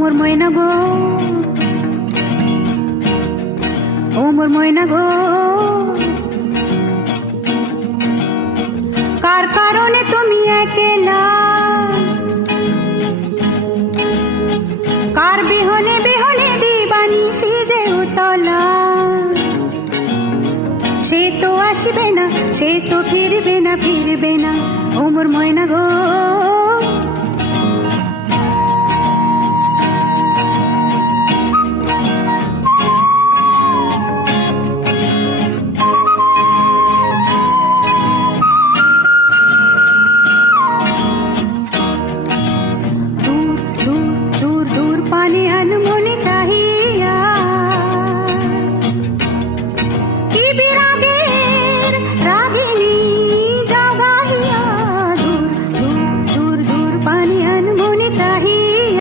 মোর ময়না গো, ও মোর ময়না গো, কার কারণে তুমি একলা, কার বিহনে বিহনে দিবানিশি যে উতলা। সে তো আসবে না, সে তো ফিরবে না, ফিরবে না, ও মোর ময়না গো।